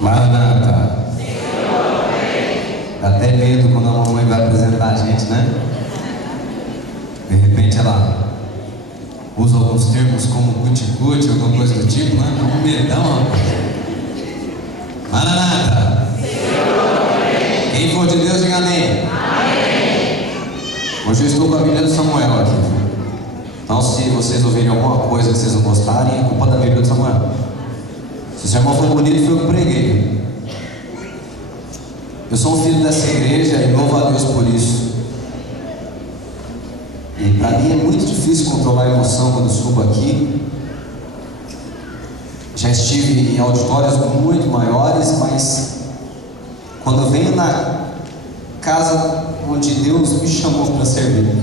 Maranata. Dá até medo quando a mamãe vai apresentar a gente, né? De repente ela usa alguns termos como cuticute, alguma coisa do tipo, né? Um medão, rapaz. Maranata. Quem for de Deus, diga amém. Hoje eu estou com a Bíblia do Samuel aqui. Então, se vocês ouvirem alguma coisa que vocês não gostarem, é culpa da Bíblia do Samuel. Se o sermão foi bonito, foi eu que preguei. Eu sou um filho dessa igreja e louvo a Deus por isso. E para mim é muito difícil controlar a emoção quando eu subo aqui. Já estive em auditórios muito maiores, mas quando eu venho na casa onde Deus me chamou para servir,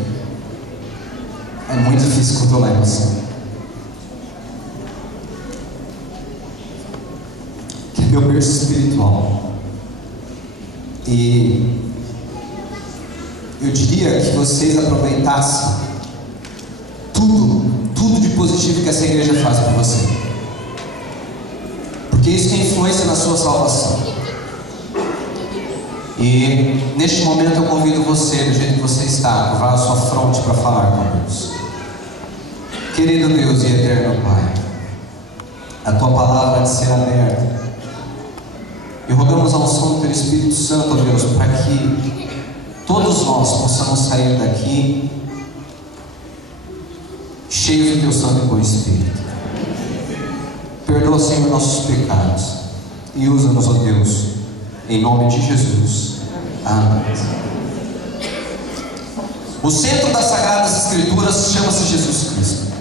é muito difícil controlar a emoção. Que é meu berço espiritual. E eu diria que vocês aproveitassem tudo de positivo que essa igreja faz por você, porque isso tem influência na sua salvação. E neste momento eu convido você, do jeito que você está, a curvar a sua fronte para falar com Deus. Querido Deus e eterno Pai, a tua palavra há de ser aberta. E rogamos ao som do teu Espírito Santo, Deus, para que todos nós possamos sair daqui cheios do teu Santo e bom Espírito. Perdoa, Senhor, nossos pecados e usa-nos, ó Deus, em nome de Jesus. Amém. O centro das Sagradas Escrituras chama-se Jesus Cristo.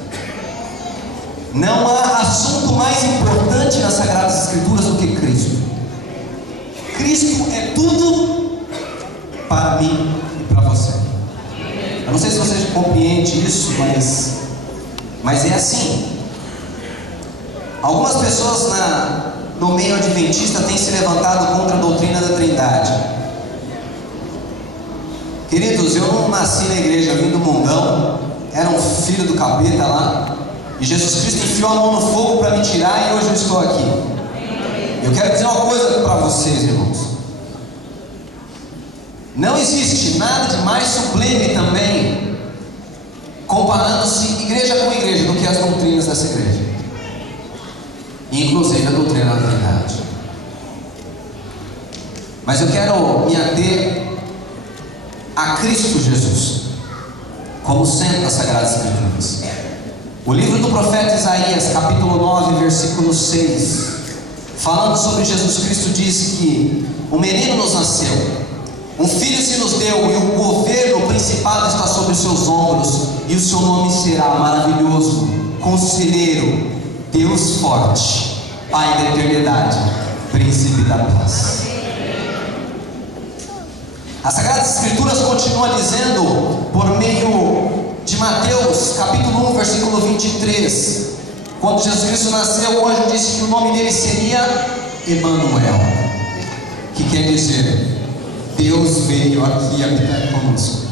Não há assunto mais importante nas Sagradas Escrituras do que Cristo. Cristo é tudo para mim e para você. Eu não sei se você compreende isso, mas é assim. Algumas pessoas no meio adventista têm se levantado contra a doutrina da Trindade. Queridos, eu não nasci na igreja, eu vim do mundão, era um filho do capeta lá, e Jesus Cristo enfiou a mão no fogo para me tirar e hoje eu estou aqui. Eu quero dizer uma coisa para vocês, irmãos. Não existe nada de mais sublime também, comparando-se igreja com igreja, do que as doutrinas dessa igreja, inclusive a doutrina da Trindade. Mas eu quero me ater a Cristo Jesus como centro das Sagradas Escrituras. O livro do profeta Isaías, capítulo 9, versículo 6, falando sobre Jesus Cristo, diz que um menino nos nasceu, um filho se nos deu, e o governo, o principado está sobre os seus ombros, e o seu nome será Maravilhoso, Conselheiro, Deus Forte, Pai da Eternidade, Príncipe da Paz. As Sagradas Escrituras continuam dizendo, por meio de Mateus, capítulo 1, versículo 23, quando Jesus Cristo nasceu, o anjo disse que o nome dele seria Emanuel, que quer dizer, Deus veio aqui habitar conosco.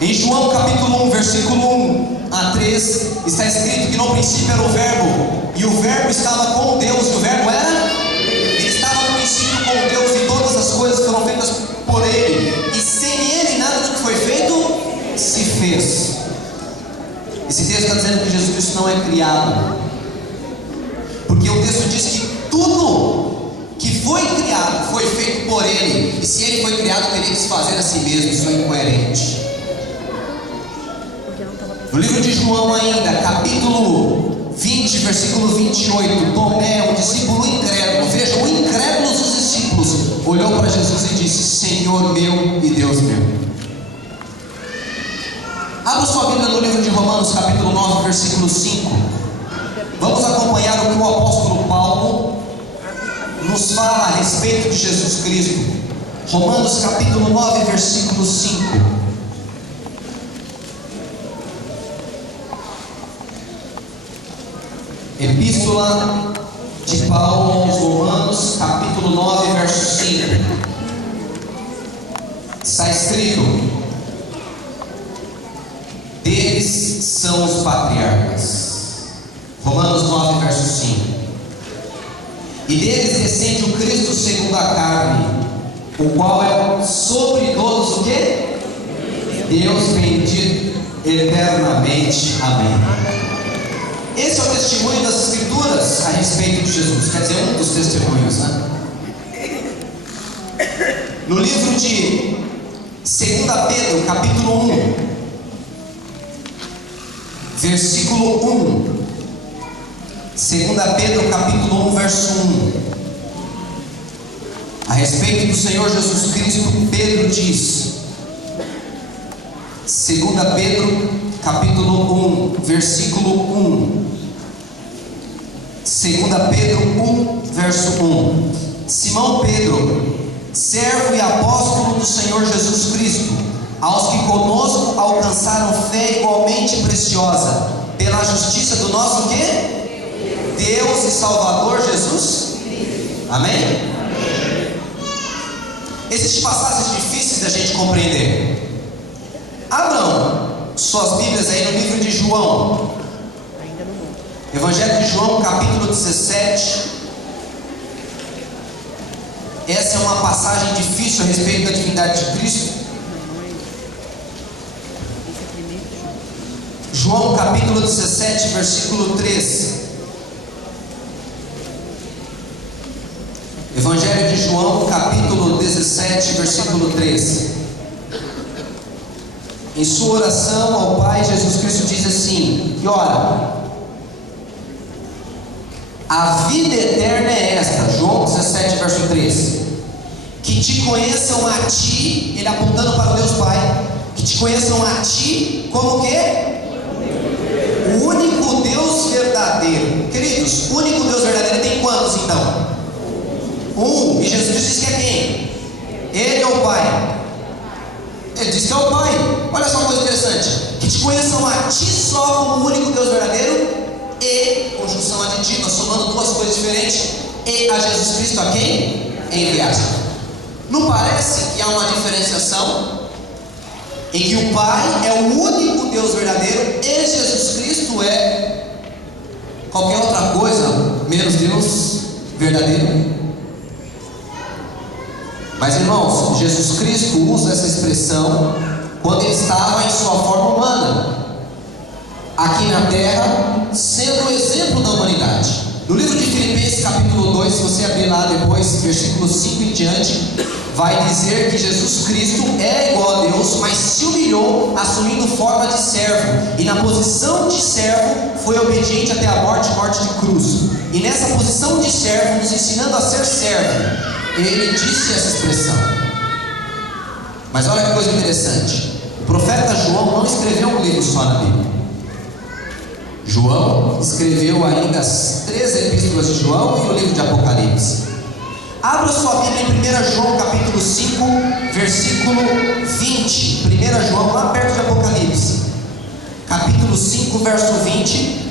Em João capítulo 1, versículo 1 a 3, está escrito que no princípio era o verbo, e o verbo estava com Deus, e o verbo era? Ele estava no princípio com Deus, e todas as coisas foram feitas por Ele, e sem Ele nada do que foi feito se fez. Esse texto está dizendo que Jesus Cristo não é criado, porque o texto diz que tudo que foi criado foi feito por Ele, e se Ele foi criado, teria que se fazer a si mesmo. Isso é incoerente. No livro de João ainda, capítulo 20, versículo 28, Tomé, um discípulo incrédulo, veja, o incrédulo dos discípulos, olhou para Jesus e disse, Senhor meu e Deus meu. Abra sua Bíblia no livro de Romanos, capítulo 9, versículo 5. Vamos acompanhar o que o apóstolo Paulo nos fala a respeito de Jesus Cristo. Romanos capítulo 9, versículo 5. Epístola de Paulo aos Romanos, capítulo 9, verso 5. Está escrito, deles são os patriarcas. Romanos 9, verso 5. E deles descende o Cristo segundo a carne, o qual é sobre todos o quê? Deus bendito eternamente. Amém. Esse é o testemunho das Escrituras a respeito de Jesus. Quer dizer, um dos testemunhos, né? No livro de 2 Pedro, capítulo 1, versículo 1. 2 Pedro, capítulo 1, verso 1. A respeito do Senhor Jesus Cristo, Pedro diz, 2 Pedro, capítulo 1, versículo 1. 2 Pedro 1, verso 1. Simão Pedro, servo e apóstolo do Senhor Jesus Cristo, aos que conosco alcançaram fé igualmente preciosa, pela justiça do nosso quê? Deus e Salvador Jesus. Amém? Existem passagens difíceis da gente compreender. Abram suas Bíblias aí no livro de João, Evangelho de João, capítulo 17. Essa é uma passagem difícil a respeito da divindade de Cristo. João capítulo 17, versículo 3. Evangelho de João capítulo 17, versículo 3. Em sua oração ao Pai, Jesus Cristo diz assim, e ora: a vida eterna é esta, João 17, verso 3, que te conheçam a ti, ele apontando para o Deus Pai, que te conheçam a ti como o quê? O único Deus verdadeiro. Queridos, o único Deus verdadeiro tem quantos então? Um. E Jesus Cristo diz que é quem? Ele é o Pai. Ele diz que é o Pai. Olha só uma coisa interessante, que te conheçam a ti só como o único Deus verdadeiro, e, conjunção aditiva, somando duas coisas diferentes, e a Jesus Cristo a quem? Enviaste. Não parece que há uma diferenciação em que o Pai é o único Deus verdadeiro e Jesus Cristo é qualquer outra coisa menos Deus verdadeiro? Mas irmãos, Jesus Cristo usa essa expressão quando ele estava em sua forma humana aqui na terra, sendo o exemplo da humanidade. No livro de Filipenses capítulo 2, se você abrir lá depois, versículo 5 em diante, vai dizer que Jesus Cristo é igual a Deus, mas se humilhou, assumindo forma de servo, e na posição de servo foi obediente até a morte, morte de cruz. E nessa posição de servo, nos ensinando a ser servo, ele disse essa expressão. Mas olha que coisa interessante, o profeta João não escreveu um livro só na Bíblia. João escreveu ainda as 3 epístolas de João e o livro de Apocalipse. Abra sua Bíblia em 1 João capítulo 5, versículo 20. 1 João, lá perto de Apocalipse, capítulo 5, verso 20,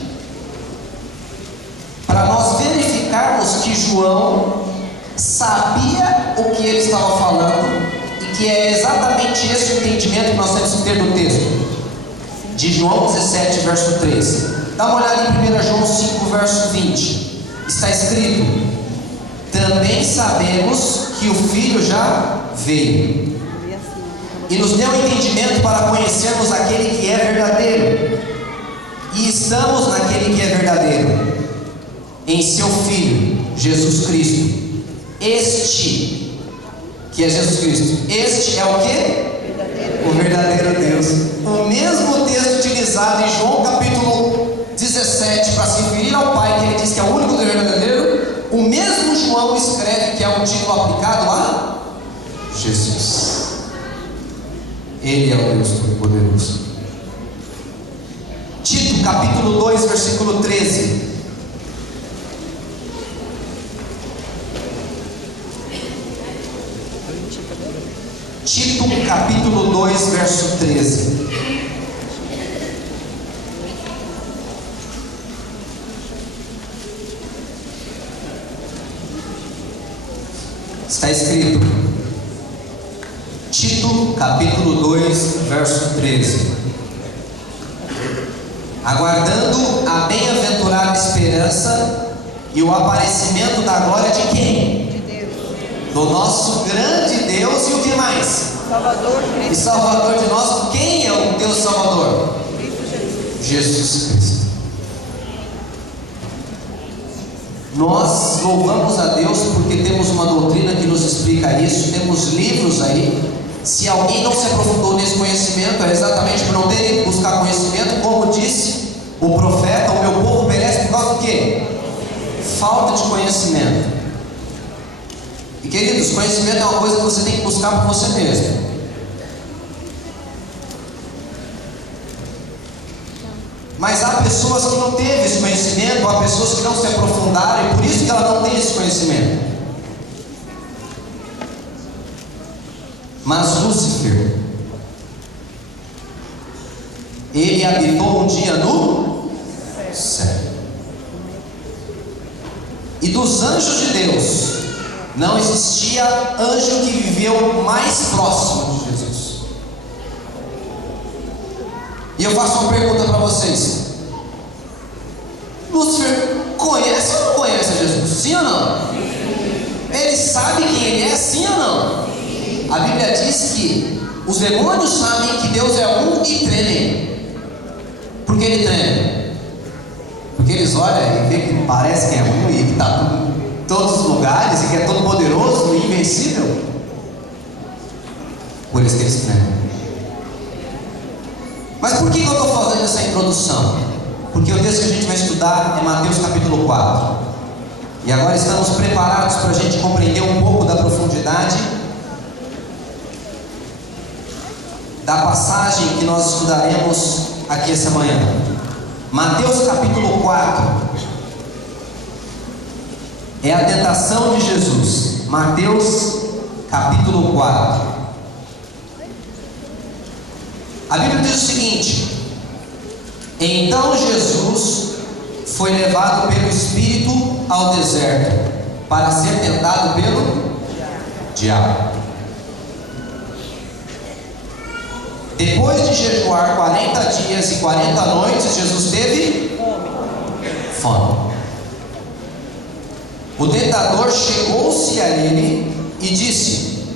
para nós verificarmos que João sabia o que ele estava falando e que é exatamente esse o entendimento que nós temos que ter do texto de João 17, verso 3. Dá uma olhada em 1 João 5, verso 20. Está escrito: também sabemos que o Filho já veio e nos deu entendimento para conhecermos aquele que é verdadeiro, e estamos naquele que é verdadeiro, em seu Filho, Jesus Cristo. Este, que é Jesus Cristo, este é o que? O verdadeiro Deus. O mesmo texto utilizado em João capítulo 17 para se referir ao Pai, que ele diz que é o único Deus verdadeiro, o mesmo João escreve que é um título aplicado a Jesus. Ele é o Deus Todo-Poderoso. Tito capítulo 2, versículo 13. Tito capítulo 2, verso 13. Está escrito, Tito capítulo 2, verso 13: aguardando a bem-aventurada esperança E o aparecimento da glória de quem? De Deus. Do nosso grande Deus e o que mais? Salvador E Cristo. Salvador de nós. Quem é o Deus Salvador? Cristo Jesus. Jesus Cristo. Nós louvamos a Deus porque temos uma doutrina que nos explica isso, temos livros aí. Se alguém não se aprofundou nesse conhecimento, é exatamente por não ter ido buscar conhecimento, como disse o profeta: o meu povo perece por causa do quê? Falta de conhecimento. E queridos, conhecimento é uma coisa que você tem que buscar por você mesmo. Mas há pessoas que não teve esse conhecimento, há pessoas que não se aprofundaram, e por isso que ela não tem esse conhecimento. Mas Lúcifer, ele habitou um dia no céu. E dos anjos de Deus, não existia anjo que viveu mais próximo de Jesus. E eu faço uma pergunta para vocês: Lúcifer conhece ou não conhece Jesus? Sim ou não? Ele sabe quem ele é? Sim ou não? A Bíblia diz que os demônios sabem que Deus é um e tremem. Por que ele treme? Porque eles olham e vê que parece que é um e que está em todos os lugares e que é todo poderoso e invencível. Por isso que eles tremem. Mas por que eu estou fazendo essa introdução? Porque o texto que a gente vai estudar é Mateus capítulo 4. E agora estamos preparados para a gente compreender um pouco da profundidade da passagem que nós estudaremos aqui essa manhã. Mateus capítulo 4 é a tentação de Jesus. Mateus capítulo 4. A Bíblia diz o seguinte: então Jesus foi levado pelo Espírito ao deserto para ser tentado pelo diabo. Depois de jejuar 40 dias e 40 noites, Jesus teve fome. O tentador chegou-se a ele e disse: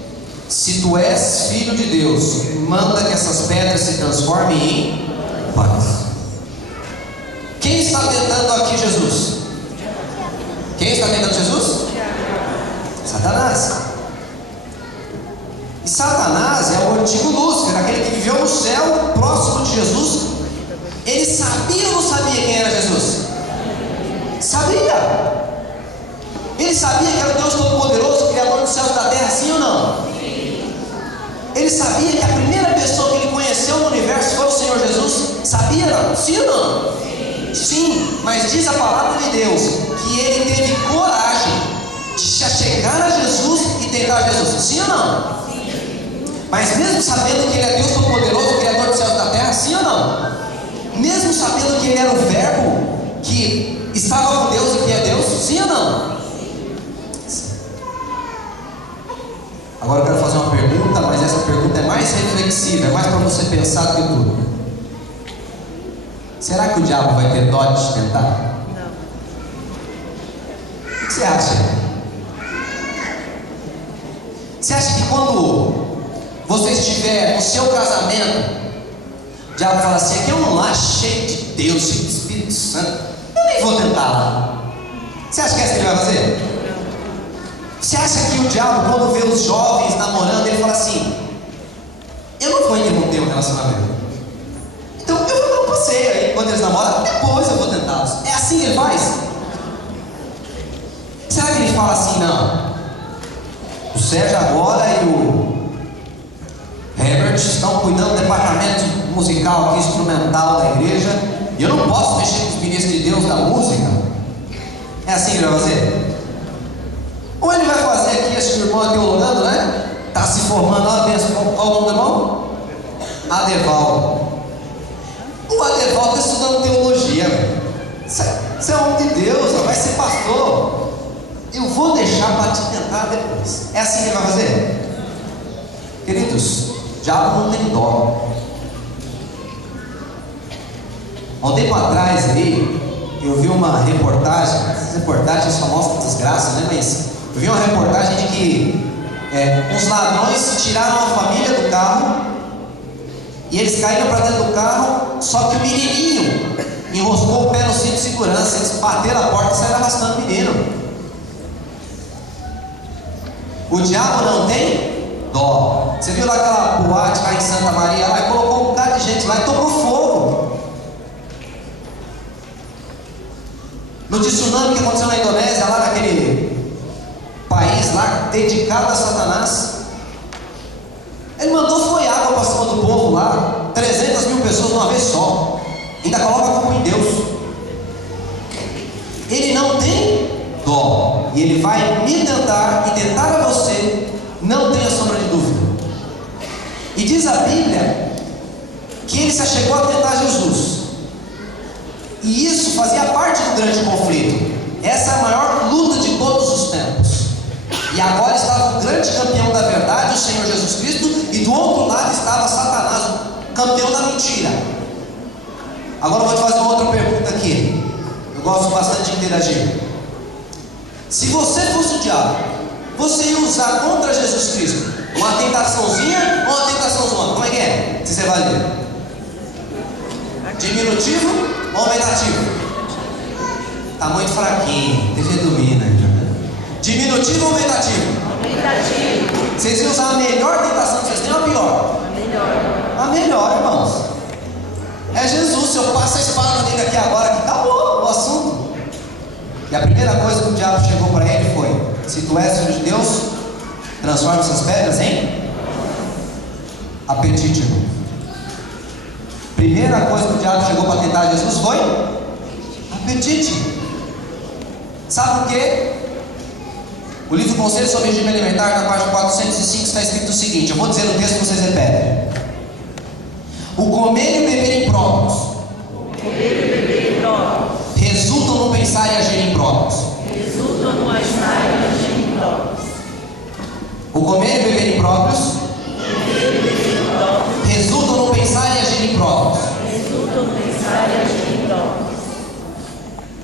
se tu és filho de Deus, manda que essas pedras se transformem em pães. Quem está tentando aqui Jesus? Quem está tentando Jesus? Satanás. E Satanás é o antigo Lúcifer, aquele que viveu no céu, próximo de Jesus. Ele sabia ou não sabia quem era Jesus? Sabia. Ele sabia que era o Deus Todo-Poderoso, Criador dos céus e da terra, sim ou não? Ele sabia que a primeira pessoa que ele conheceu no universo foi o Senhor Jesus? Sabia não? Sim ou não? Sim, mas diz a palavra de Deus que ele teve coragem de se achegar a Jesus e tentar Jesus. Sim ou não? Mas mesmo sabendo que ele é Deus Todo-Poderoso, Criador dos céus e da terra, sim ou não? Mesmo sabendo que ele era o Verbo que estava com Deus e que é Deus, sim ou não? Agora eu quero fazer uma pergunta, mas essa pergunta é mais reflexiva, é mais para você pensar do que tudo. Será que o diabo vai ter dó de te tentar? Não. O que você acha? Você acha que quando você estiver no seu casamento, o diabo fala assim: aqui é um lar cheio de Deus, cheio de Espírito Santo, eu nem vou tentar lá. Você acha que é isso que ele vai fazer? Você acha que o diabo, quando vê os jovens namorando, ele fala assim: eu não vou interromper o relacionamento, então eu vou dar um passeio aí enquanto eles namoram, depois eu vou tentá-los. É assim que ele faz? Será que ele fala assim: não, o Sérgio agora e o Herbert estão cuidando do departamento musical aqui, instrumental da igreja, e eu não posso mexer com os ministros de Deus da música? É assim que ele vai fazer? Ou ele vai fazer aqui, acho que o irmão aqui orando, né? Está se formando, ó, qual o nome do irmão? Adevaldo. O Adevaldo está estudando teologia. Você é homem de Deus, vai ser pastor. Eu vou deixar para te tentar depois. É assim que ele vai fazer? Queridos, o diabo não tem dó. Há um tempo atrás aí, eu vi uma reportagem, você reportagens só mostram desgraça, né? Mas eu vi uma reportagem de que uns ladrões tiraram a família do carro e eles caíram para dentro do carro, só que o menininho enroscou o pé no cinto de segurança, eles bateram a porta e saíram arrastando o menino. O diabo não tem dó. Você viu lá aquela boate lá em Santa Maria, lá, e colocou um bocado de gente lá e tocou fogo. No tsunami que aconteceu na Indonésia, lá naquele país lá, dedicado a Satanás, ele mandou foi água para cima do povo lá, 300 mil pessoas de uma vez só. Ainda coloca a culpa em Deus. Ele não tem dó, e ele vai me tentar e tentar a você, não tenha sombra de dúvida. E diz a Bíblia que ele se chegou a tentar Jesus, e isso fazia parte do grande conflito. Essa é a maior luta de todos os tempos. E agora estava o grande campeão da verdade, o Senhor Jesus Cristo, e do outro lado estava Satanás, o campeão da mentira. Agora eu vou te fazer uma outra pergunta aqui. Eu gosto bastante de interagir. Se você fosse o diabo, você ia usar contra Jesus Cristo uma tentaçãozinha ou uma tentaçãozona? Como é que é? Se você vai ler. Diminutivo ou aumentativo? Está muito fraquinho, deixa ele dormir, né? Diminutivo ou aumentativo? Aumentativo. Vocês iam usar a melhor tentação que vocês têm ou a pior? A melhor. A melhor, irmãos. É Jesus. Se eu passo a espada nele aqui agora, que acabou o assunto. E a primeira coisa que o diabo chegou para ele foi: se tu és filho de Deus, transforma essas pedras em apetite. Primeira coisa que o diabo chegou para tentar Jesus foi apetite. Sabe por quê? O livro Conselho sobre Regime Alimentar, na página 405, está escrito o seguinte: eu vou dizer o texto que vocês repetem. O comer e beber impróprios resultam no pensar e agir impróprios. O comer e beber impróprios resultam no pensar e agir impróprios.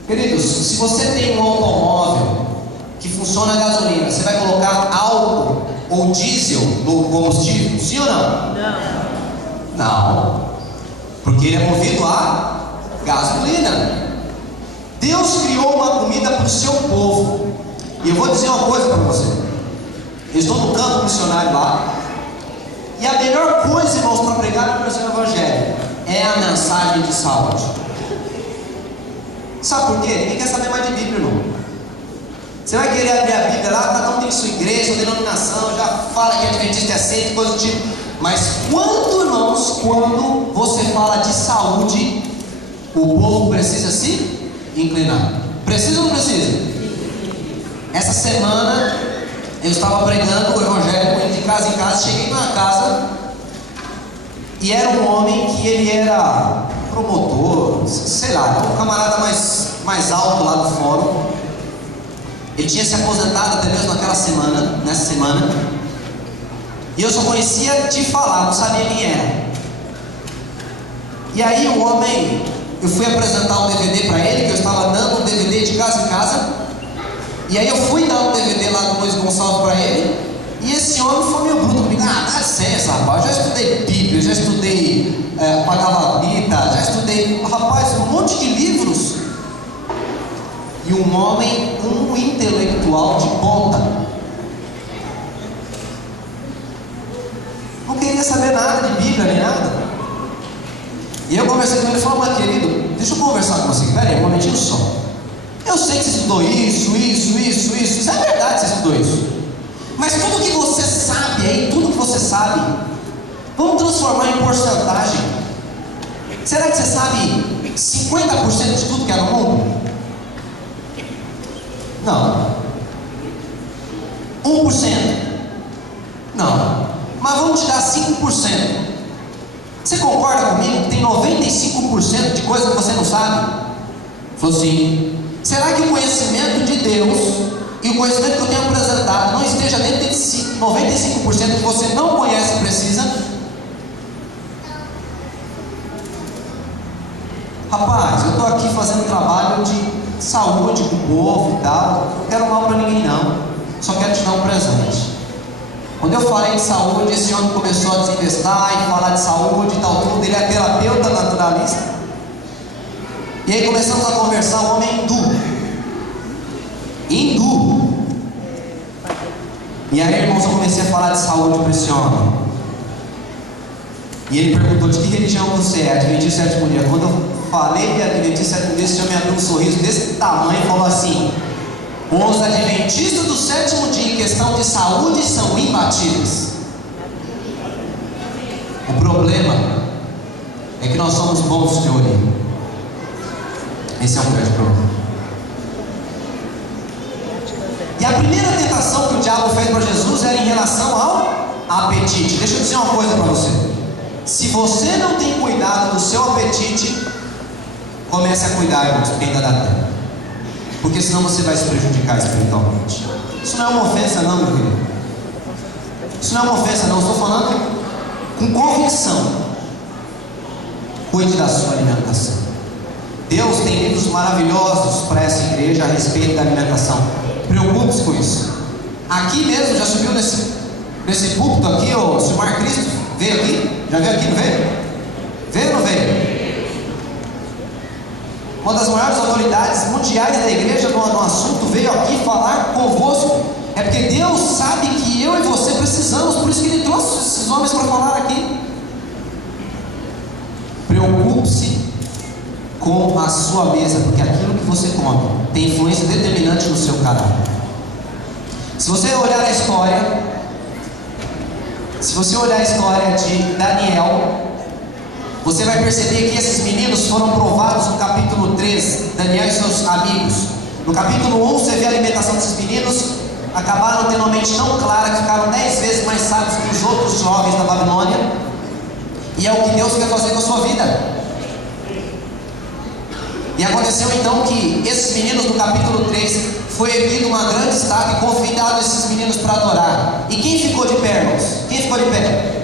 Queridos, se você tem um automóvel que funciona a gasolina, você vai colocar álcool ou diesel no combustível? Sim ou não? Não, porque ele é movido a gasolina. Deus criou uma comida para o seu povo. E eu vou dizer uma coisa para você. Eu estou no campo missionário lá, e a melhor coisa, irmãos, para pregar no seu evangelho é a mensagem de saúde. Sabe por quê? Ninguém quer saber mais de Bíblia, irmão. Você vai querer abrir a Bíblia lá, cada um tem sua igreja, sua denominação, já fala que é adventista, é aceito, coisa do tipo. Mas quando você fala de saúde, o povo precisa se inclinar. Precisa ou não precisa? Essa semana eu estava pregando o evangelho, indo de casa em casa. Cheguei na casa e era um homem que ele era promotor, sei lá, um camarada mais alto lá do fórum. Ele tinha se aposentado até mesmo nessa semana. E eu só conhecia de falar, não sabia quem era. E aí o homem, eu fui apresentar um DVD para ele, que eu estava dando um DVD de casa em casa. E aí eu fui dar um DVD lá do Luiz Gonçalves para ele. E esse homem foi meio bruto comigo. Ah, dá licença, rapaz, eu já estudei Bíblia, já estudei Bhagavad-gita, já estudei, rapaz, um monte de livros. E um homem, um intelectual de ponta, não queria saber nada de Bíblia nem nada. E eu conversei com ele e falei: mas querido, deixa eu conversar com você. Peraí, um momentinho só. Eu sei que você estudou isso. Isso é verdade que você estudou isso. Mas tudo que você sabe aí, tudo que você sabe, vamos transformar em porcentagem. Será que você sabe 50% de tudo que há no mundo? Não. 1%? Não. Mas vamos te dar 5%. Você concorda comigo que tem 95% de coisa que você não sabe? Falou sim. Será que o conhecimento de Deus e o conhecimento que eu tenho apresentado não esteja dentro desse 95% que você não conhece e precisa? Rapaz, eu estou aqui fazendo trabalho de saúde com o povo e tal. Não quero mal para ninguém não, só quero te dar um presente. Quando eu falei de saúde, esse homem começou a desinvestar e falar de saúde e tal, tudo. Ele é terapeuta naturalista. E aí começamos a conversar, o homem é hindu. E aí, irmãos, eu comecei a falar de saúde para esse homem. E ele perguntou: de que religião você é? Adventista do sétimo dia. Quando eu falei de Adventista do sétimo dia, esse homem abriu um sorriso desse tamanho e falou assim: os Adventistas do sétimo dia em questão de saúde são imbatíveis. O problema é que nós somos bons de teoria. Esse é um grande problema. E a primeira tentação que o diabo fez para Jesus era em relação ao apetite. Deixa eu dizer uma coisa para você: se você não tem cuidado do seu apetite, comece a cuidar, irmãos, porque ainda dá tempo. Porque senão você vai se prejudicar espiritualmente. Isso não é uma ofensa não, meu querido. Isso não é uma ofensa não, estou falando com convicção. Cuide da sua alimentação. Deus tem livros maravilhosos para essa igreja a respeito da alimentação. Preocupe-se com isso. Aqui mesmo, já subiu nesse púlpito aqui, o Silmar Cristo veio aqui? Já veio aqui, não veio? Veio ou não veio? Uma das maiores autoridades mundiais da igreja no assunto veio aqui falar convosco. É porque Deus sabe que eu e você precisamos, por isso que Ele trouxe esses homens para falar aqui. Preocupe-se com a sua mesa, porque aquilo que você come tem influência determinante no seu caráter. Se você olhar a história, de Daniel, você vai perceber que esses meninos foram provados no capítulo 3, Daniel e seus amigos. No capítulo 1 você vê a alimentação desses meninos, acabaram tendo uma mente tão clara que ficaram 10 vezes mais sábios que os outros jovens da Babilônia. E é o que Deus quer fazer com a sua vida. E aconteceu então que esses meninos no capítulo 3 foi erguido uma grande estátua e convidado esses meninos para adorar. E quem ficou de pé, irmãos? Quem ficou de pé?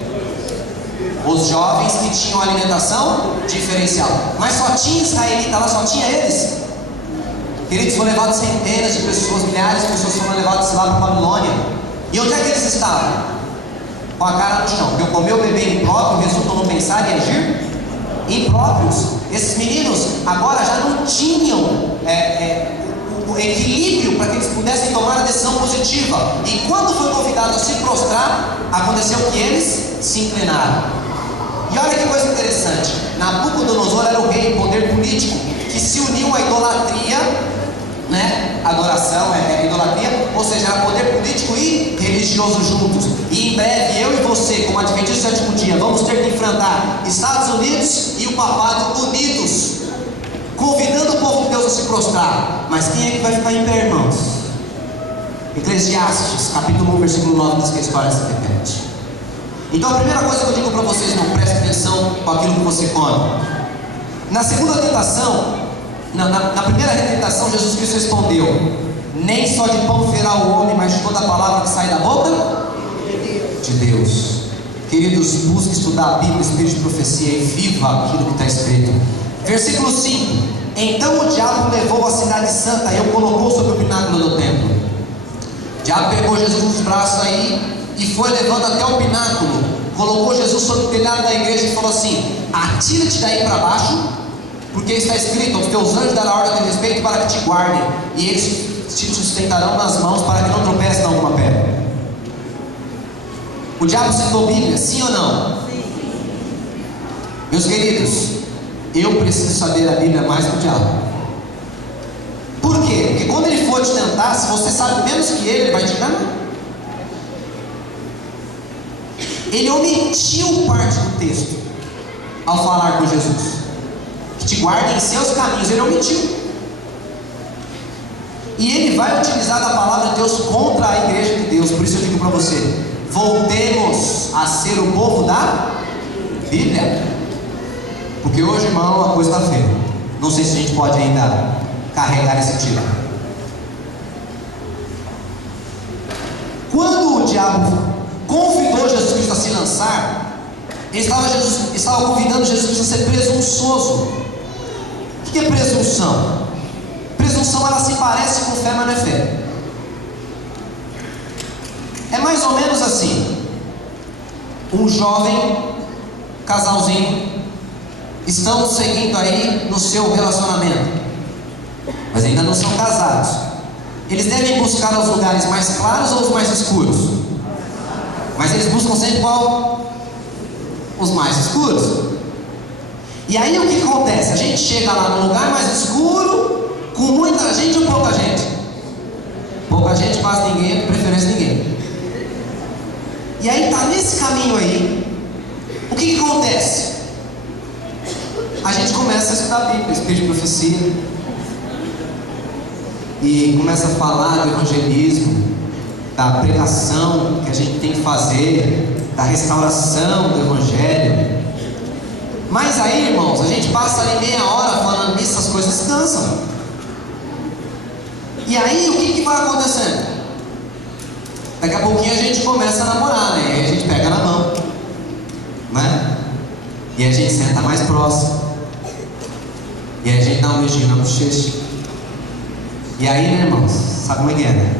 Os jovens que tinham alimentação diferencial. Mas só tinha israelita lá, só tinha eles. Queridos, foram levados centenas de pessoas, milhares de pessoas foram levadas lá para a Babilônia. E onde é que eles estavam? Com a cara no chão. Porque comer o bebê impróprio resulta no pensar e agir impróprios. Esses meninos agora já não tinham o equilíbrio para que eles pudessem tomar a decisão positiva. E quando foi convidado a se prostrar, aconteceu que eles se inclinaram. E olha que coisa interessante: Nabucodonosor era o rei, poder político, que se uniu à idolatria, né? Adoração é idolatria, ou seja, era poder político e religioso juntos. E em breve eu e você, como Adventista do sétimo dia, vamos ter que enfrentar Estados Unidos e o papado unidos, convidando o povo de Deus a se prostrar. Mas quem é que vai ficar em pé, irmãos? Eclesiastes, capítulo 1, versículo 9, diz que a história se repete. Então a primeira coisa que eu digo para vocês, irmão, preste atenção com aquilo que você come. Na segunda tentação, na primeira tentação, Jesus Cristo respondeu: nem só de pão viverá o homem, mas de toda a palavra que sai da boca de Deus. Queridos, busque estudar a Bíblia, espírito de profecia, e viva aquilo que está escrito. Versículo 5: então o diabo levou a cidade santa e o colocou sobre o pináculo do templo. O diabo pegou Jesus nos braços aí e foi levando até o pináculo, colocou Jesus sobre o telhado da igreja e falou assim: atira-te daí para baixo, porque está escrito: aos teus anjos dará ordem de respeito para que te guardem, e eles te sustentarão nas mãos para que não tropece em alguma pedra. O diabo citou Bíblia, sim ou não? Sim. Meus queridos, eu preciso saber a Bíblia mais que o diabo. Por quê? Porque quando ele for te tentar, se você sabe menos que ele vai te enganar. Ele omitiu parte do texto ao falar com Jesus, que te guarda em seus caminhos. Ele omitiu. E ele vai utilizar a palavra de Deus contra a igreja de Deus. Por isso eu digo para você: voltemos a ser o povo da Bíblia. Porque hoje, irmão, a coisa está feia. Não sei se a gente pode ainda carregar esse tiro. Quando o diabo convidou Jesus Cristo a se lançar, ele estava convidando Jesus Cristo a ser presunçoso. O que é presunção? Presunção parece com fé, mas não é fé. É mais ou menos assim: um jovem casalzinho estão seguindo aí no seu relacionamento, mas ainda não são casados. Eles devem buscar os lugares mais claros ou os mais escuros? Mas eles buscam sempre qual? Os mais escuros. E aí o que acontece? A gente chega lá no lugar mais escuro, com muita gente ou pouca gente? Pouca gente, quase ninguém, de preferência ninguém. E aí tá nesse caminho aí, o que acontece? A gente começa a estudar a Bíblia, espírito de profecia, e começa a falar do evangelismo, da pregação que a gente tem que fazer, da restauração do evangelho. Mas aí, irmãos, a gente passa ali meia hora falando nisso, as coisas cansam. E aí, o que vai acontecendo? Daqui a pouquinho a gente começa a namorar, né? E aí a gente pega na mão, né? E aí a gente senta mais próximo. E aí a gente dá um beijinho na bochecha. E aí, né, irmãos? Sabe como é que é, né?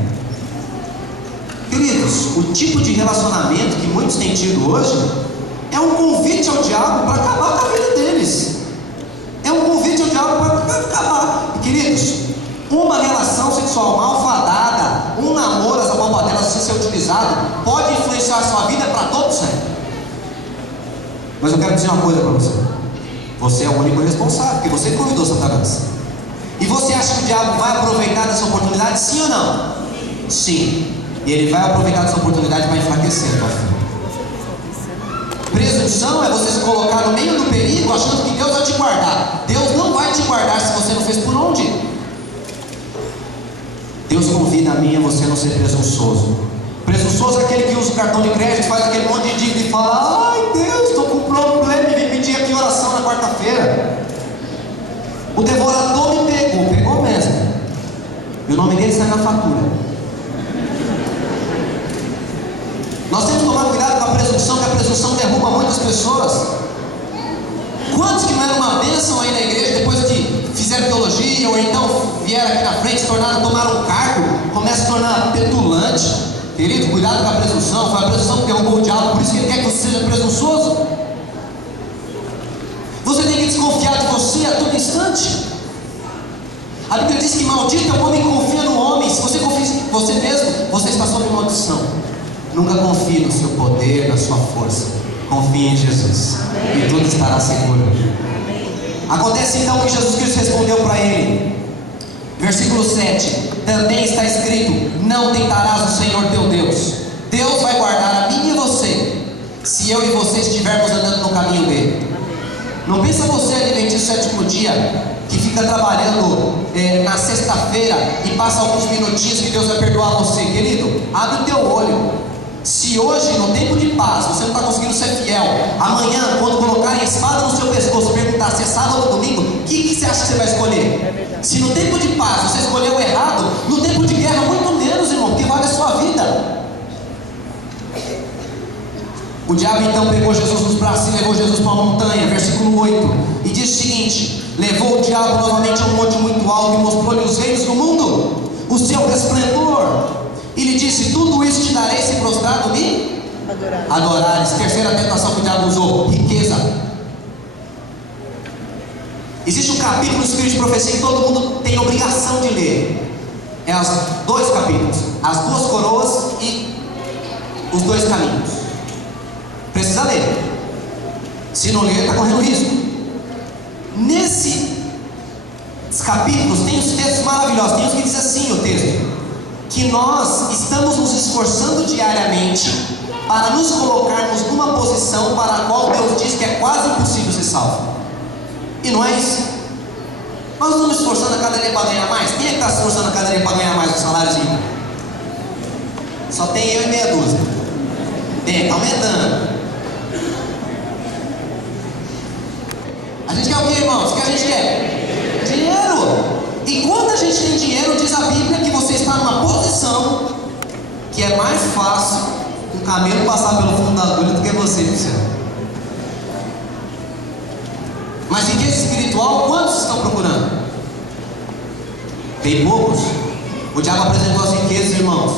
Queridos, o tipo de relacionamento que muitos têm tido hoje é um convite ao diabo para acabar com a vida deles. É um convite ao diabo para acabar. E, queridos, uma relação sexual malfadada, um namoro, essa bombadela, se ser utilizado, pode influenciar a sua vida para todo sempre. Mas eu quero dizer uma coisa para você: você é o único responsável, porque você convidou Satanás. E você acha que o diabo vai aproveitar dessa oportunidade, sim ou não? Sim. E ele vai aproveitar dessa oportunidade para enfraquecer a tua fé. Presunção é você se colocar no meio do perigo achando que Deus vai te guardar. Deus não vai te guardar se você não fez por onde. Deus convida a mim e a você não ser presunçoso. Presunçoso é aquele que usa o cartão de crédito, faz aquele monte de dívida e fala: ai Deus, estou com um problema e vem pedir aqui oração na quarta-feira. O devorador me pegou mesmo. E o nome dele está na fatura. Nós temos que tomar cuidado com a presunção, que a presunção derruba muitas pessoas. Quantos que não eram uma bênção aí na igreja, depois que fizeram teologia, ou então vieram aqui na frente, tomaram um cargo, começam a se tornar petulante? Querido, cuidado com a presunção. Foi a presunção que derrubou o diabo, por isso que ele quer que você seja presunçoso. Você tem que desconfiar de você a todo instante. A Bíblia diz que maldito é o homem que confia no homem. Se você confia em você mesmo, você está sob maldição. Nunca confie no seu poder, na sua força. Confie em Jesus. Amém. E tudo estará seguro. Amém. Acontece então que Jesus Cristo respondeu para ele. Versículo 7. Também está escrito: não tentarás o Senhor teu Deus. Deus vai guardar a mim e você, se eu e você estivermos andando no caminho dele. Não pensa você, adventista do sétimo dia, que fica trabalhando na sexta-feira e passa alguns minutinhos que Deus vai perdoar você. Querido, abre o teu olho. Se hoje, no tempo de paz, você não está conseguindo ser fiel, amanhã, quando colocarem a espada no seu pescoço, perguntar se é sábado ou domingo, o que você acha que você vai escolher? Se no tempo de paz você escolheu errado, no tempo de guerra muito menos, irmão, porque vale a sua vida. O diabo então pegou Jesus nos braços e levou Jesus para uma montanha, versículo 8, e diz o seguinte: levou o diabo novamente a um monte muito alto e mostrou-lhe os reinos do mundo, o seu resplendor. E lhe disse: tudo isso te darei se prostrado me adorares. Terceira tentação que o diabo usou: riqueza. Existe um capítulo do Espírito de Profecia que todo mundo tem obrigação de ler. É os 2 capítulos: as 2 coroas e os 2 caminhos. Precisa ler. Se não ler, está correndo risco. Nesses capítulos tem os textos maravilhosos. Tem uns que diz assim o texto: que nós estamos nos esforçando diariamente para nos colocarmos numa posição para a qual Deus diz que é quase impossível ser salvo. E não é isso? Nós estamos nos esforçando a cada dia para ganhar mais? Quem é que está se esforçando a cada dia para ganhar mais um saláriozinho? Só tem eu e meia dúzia. Bem, está aumentando. A gente quer o que, irmãos? O que a gente quer? Dinheiro. E quando a gente tem dinheiro, diz a Bíblia que você está numa posição que é mais fácil um camelo passar pelo fundo da agulha do que você ir para o céu. Mas riqueza espiritual, quantos estão procurando? Bem poucos. O diabo apresentou as riquezas, irmãos.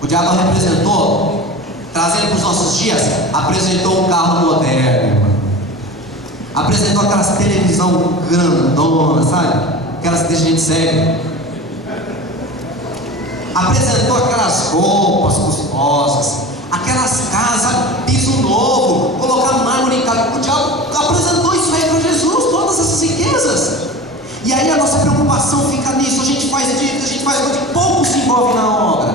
O diabo representou, trazendo para os nossos dias, apresentou um carro moderno, irmão. Apresentou aquelas televisão grandona, sabe? Aquelas que deixam a gente cego. Apresentou aquelas roupas custosas, aquelas casas, piso novo, colocar mármore em casa. O diabo apresentou isso aí para Jesus, todas essas riquezas. E aí a nossa preocupação fica nisso. A gente faz dívida, a gente faz coisa, pouco se envolve na obra.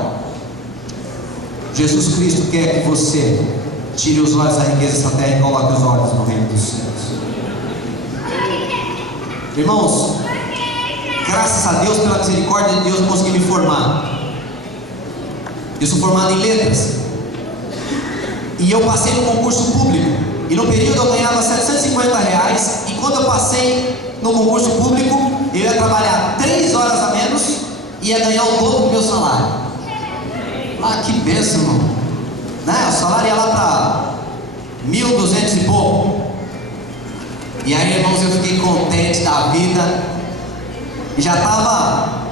Jesus Cristo quer que você tire os olhos da riqueza dessa terra e coloque os olhos no reino dos céus. Irmãos, graças a Deus, pela misericórdia de Deus, eu consegui me formar. Eu sou formado em letras. E eu passei no concurso público. E no período eu ganhava R$750. E quando eu passei no concurso público, eu ia trabalhar 3 horas a menos e ia ganhar o dobro do meu salário. Ah, que bênção, irmão. Né? O salário ia lá para 1.200 e pouco. E aí, irmãos, eu fiquei contente da vida. E já estava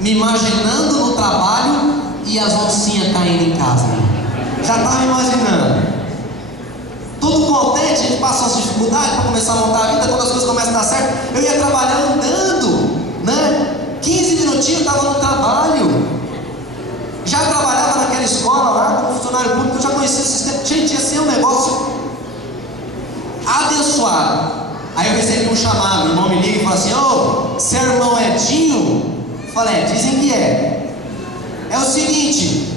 me imaginando no trabalho e as oncinhas caindo em casa. Já estava imaginando. Tudo contente, a gente passa as dificuldades para começar a montar a vida. Quando as coisas começam a dar certo, eu ia trabalhar andando, né? 15 minutinhos eu estava no trabalho. Já trabalhava naquela escola lá, como funcionário público, eu já conhecia o sistema. Gente, ia ser um negócio abençoado. Aí eu recebi um chamado, o irmão me liga e fala assim: ô, seu irmão Edinho? Eu falei: dizem que é. É o seguinte,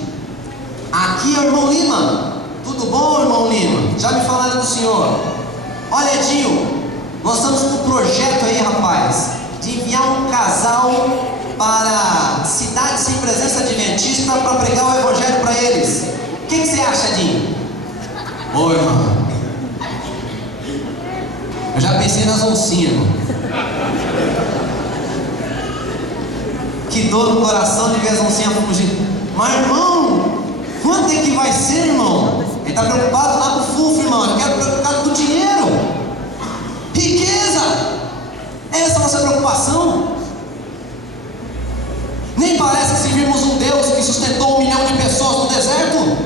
aqui é o irmão Lima. Tudo bom, irmão Lima? Já me falaram do senhor. Olha, Edinho, nós estamos com um projeto aí, rapaz, de enviar um casal para cidades sem presença adventista para pregar o evangelho para eles. O que você acha, Edinho? Ô, irmão, eu já pensei nas oncinhas, irmão. Que dor no coração de ver as oncinhas fugir. Mas, irmão, quanto é que vai ser, irmão? Ele está preocupado lá com o fufo, irmão. Ele quer preocupado com o dinheiro. Riqueza. Essa é a nossa preocupação. Nem parece que servimos um Deus que sustentou 1 milhão de pessoas no deserto.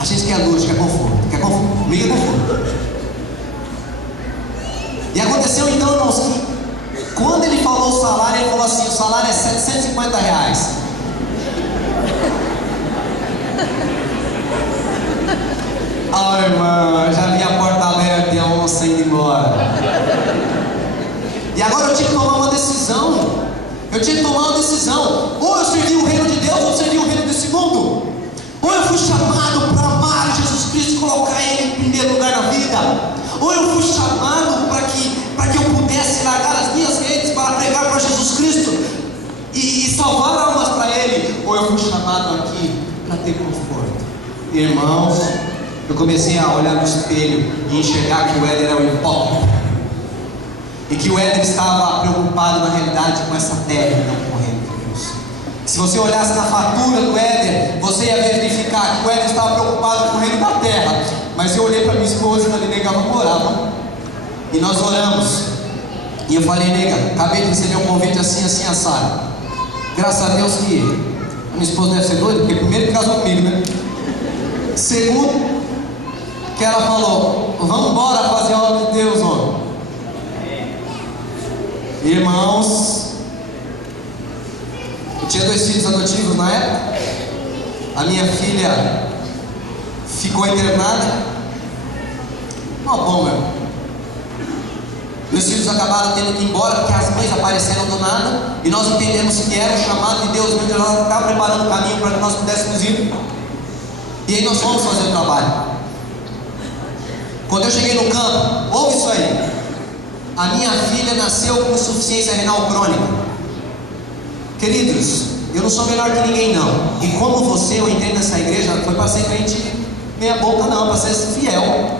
A gente quer luz, quer conforto. Quer conforto. Comigo é conforto. E aconteceu então, irmãos, que quando ele falou o salário, ele falou assim: o salário é R$750. Ai, irmão, já vi a porta aberta e a onça indo embora. E agora eu tinha que tomar uma decisão. Eu tinha que tomar uma decisão. Ou eu servi o reino de Deus, ou eu servi o reino desse mundo. Ou eu fui chamado para amar Jesus Cristo e colocar Ele em primeiro lugar na vida. Ou eu fui chamado para que eu pudesse largar as minhas redes para pregar para Jesus Cristo e salvar almas para Ele. Ou eu fui chamado aqui para ter conforto. Irmãos, eu comecei a olhar no espelho e enxergar que o Éder era um hipócrita. E que o Éder estava preocupado na realidade com essa terra e não com o reino de Deus. Se você olhasse na fatura do Éder, você ia verificar que o Éder estava preocupado com o reino da terra. Mas eu olhei para minha esposa e falei: nega, vamos orar, vamos. E nós oramos. E eu falei: nega, acabei de receber um convite assim, assim, assado. Graças a Deus que a minha esposa deve ser doida, porque primeiro que casou comigo, né? Segundo, que ela falou: vamos embora fazer a obra de Deus, homem. Irmãos, eu tinha 2 filhos adotivos na época. A minha filha ficou internada. Uma bomba. Meus filhos acabaram tendo que ir embora porque as mães apareceram do nada. E nós entendemos que era o chamado de Deus, onde ela estava preparando o caminho para que nós pudéssemos ir. E aí nós fomos fazer o trabalho. Quando eu cheguei no campo, ouve isso aí. A minha filha nasceu com insuficiência renal crônica. Queridos, eu não sou melhor que ninguém não. E como você, eu entrei nessa igreja, foi para ser crente meia boca não, para ser fiel.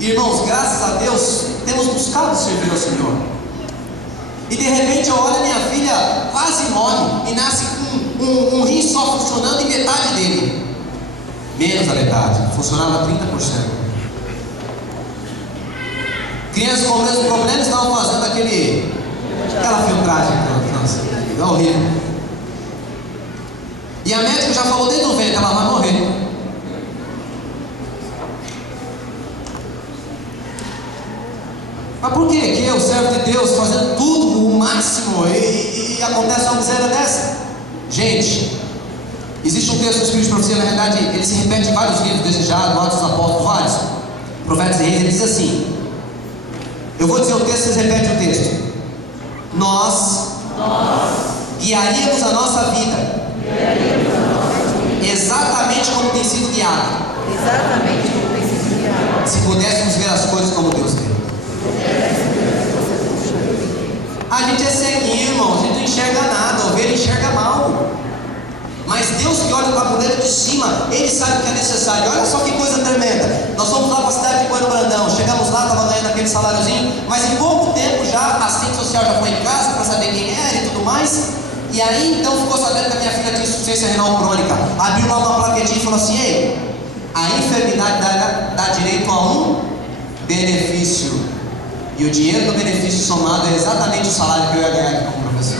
Irmãos, graças a Deus, temos buscado servir ao Senhor. E de repente eu olho a minha filha quase morre e nasce com um rim só funcionando e metade dele. Menos da metade, funcionava 30%. Crianças com o mesmo problema estavam fazendo aquele Aquela filtragem, nossa, é horrível. E a médica já falou desde o ventre, ela vai morrer. Mas por que que eu, servo de Deus, fazendo tudo o máximo e acontece uma miséria dessa? Gente, existe um texto do Espírito de Profecia, na verdade, ele se repete em vários livros desejados, Atos dos Apóstolos, vários. Profetas e Reis, ele diz assim, eu vou dizer o texto, vocês repetem o texto. Nós guiaríamos a nossa vida exatamente como tem sido guiado. Se pudéssemos ver as coisas como Deus vê. A gente é ceguinho, irmão, a gente não enxerga nada, a ovelha enxerga mal. Mas Deus que olha para a mulher de cima, Ele sabe o que é necessário. Olha só que coisa tremenda. Nós fomos lá para a cidade de Bueno Brandão. Chegamos lá, estava ganhando aquele saláriozinho. Mas em pouco tempo já, a assistente social já foi em casa para saber quem era e tudo mais. E aí então ficou sabendo que a minha filha tinha insuficiência renal crônica. Abriu lá uma plaquetinha e falou assim: ei, a enfermidade dá direito a um benefício. E o dinheiro do benefício somado é exatamente o salário que eu ia ganhar aqui como professor.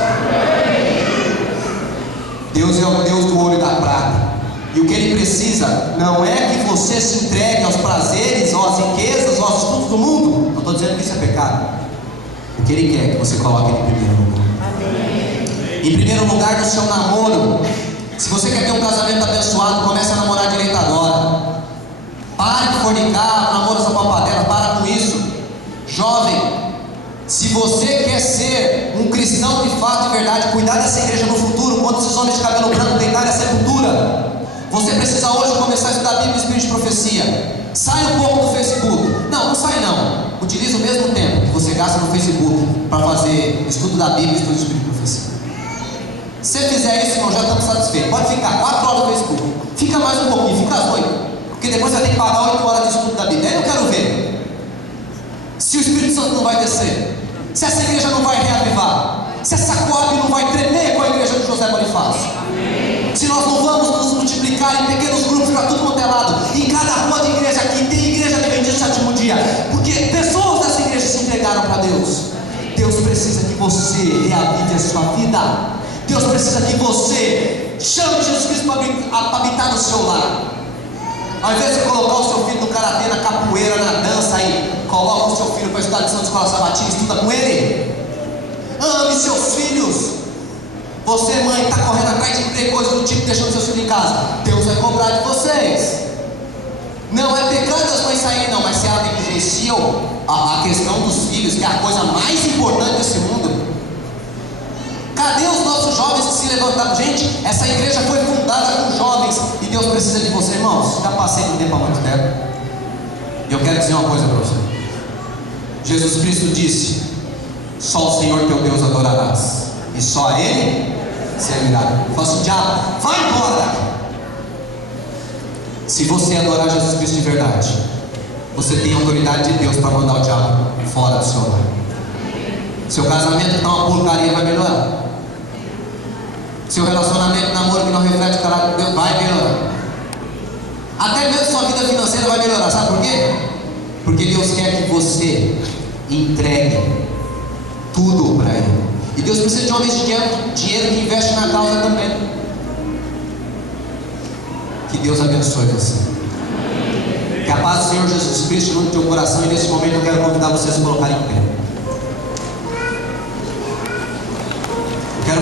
Deus é o Deus do ouro e da prata. E o que Ele precisa não é que você se entregue aos prazeres, ou às riquezas, ou aos estudos do mundo. Não estou dizendo que isso é pecado. O que Ele quer é que você coloque Ele em primeiro lugar. Em primeiro lugar no seu namoro. Se você quer ter um casamento abençoado, comece a namorar direito agora. Pare de fornicar, namoro essa papadela, para com isso. Jovem, se você quer ser um cristão de fato e verdade, cuidar dessa igreja no futuro, quando esses homens de cabelo branco deitarem a sepultura, você precisa hoje começar a estudar a Bíblia e Espírito de Profecia. Sai um pouco do Facebook. Não sai não. Utilize o mesmo tempo que você gasta no Facebook para fazer estudo da Bíblia e estudo do Espírito de Profecia. Se você fizer isso, irmão, já estamos satisfeitos. Pode ficar 4 horas no Facebook. Fica mais um pouquinho, fica às 8. Porque depois você vai ter que pagar 8 horas de estudo da Bíblia. Aí eu quero ver se o Espírito Santo não vai descer, se essa igreja não vai reavivar, se essa Coab não vai tremer com a igreja de José Bonifácio. Se nós não vamos nos multiplicar em pequenos grupos para tudo quanto é lado. Em cada rua de igreja aqui tem igreja adventista sétimo dia, porque pessoas dessa igreja se entregaram para Deus. Deus precisa que você reavive a sua vida. Deus precisa que você chame Jesus Cristo para habitar no seu lar. Ao invés de colocar o seu filho no karatê, na capoeira, na dança, aí coloca o seu filho para estudar lição de escola sabatina, estuda com ele. Ame seus filhos. Você, mãe, está correndo atrás de emprego, coisas do tipo, deixando seus filhos em casa. Deus vai cobrar de vocês. Não é pecado as mães saírem, não, mas se ela negligenciam a questão dos filhos, que é a coisa mais importante desse mundo. Cadê os nossos jovens que se levantaram? Gente, essa igreja foi fundada com jovens e Deus precisa de você, irmãos. Já passei do tempo há muito tempo. E eu quero dizer uma coisa para você. Jesus Cristo disse: só o Senhor teu Deus adorarás, e só a Ele servirá. Fala assim: diabo, vai embora. Se você adorar Jesus Cristo de verdade, você tem a autoridade de Deus para mandar o diabo fora do seu lar. Seu casamento que está uma porcaria vai melhorar. Seu relacionamento, namoro que não reflete o caráter de Deus vai melhorar. Até mesmo sua vida financeira vai melhorar. Sabe por quê? Porque Deus quer que você entregue tudo para Ele. E Deus precisa de homens de dinheiro que investem na causa também. Que Deus abençoe você. Que a paz do Senhor Jesus Cristo inunde teu coração. E nesse momento eu quero convidar vocês a se colocarem em pé. Eu quero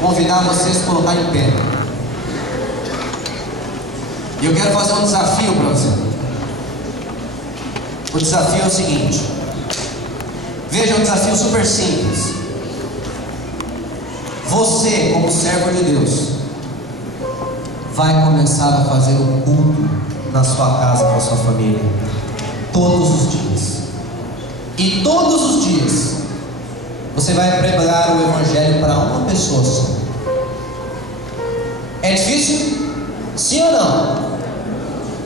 convidar vocês a se colocarem em pé. E eu quero fazer um desafio para você. O desafio é o seguinte. Veja, um desafio super simples. Você, como servo de Deus, vai começar a fazer um culto na sua casa com a sua família todos os dias. E todos os dias você vai pregar o Evangelho para uma pessoa só. É difícil? Sim ou não?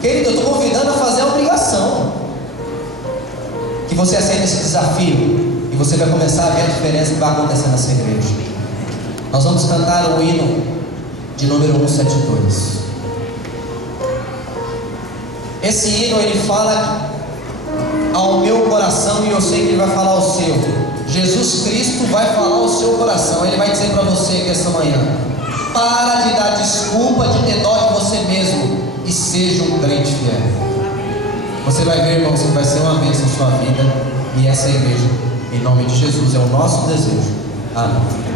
Querido, eu estou convidando a fazer a obrigação. Que você aceite esse desafio e você vai começar a ver a diferença que vai acontecer nessa igreja. Nós vamos cantar o hino de número 172. Esse hino ele fala ao meu coração e eu sei que ele vai falar ao seu. Jesus Cristo vai falar ao seu coração. Ele vai dizer para você que esta manhã: para de dar desculpa, de ter dó de você mesmo e seja um crente fiel. Você vai ver, irmãos, que vai ser uma bênção na sua vida. E essa é a igreja, em nome de Jesus, é o nosso desejo. Amém.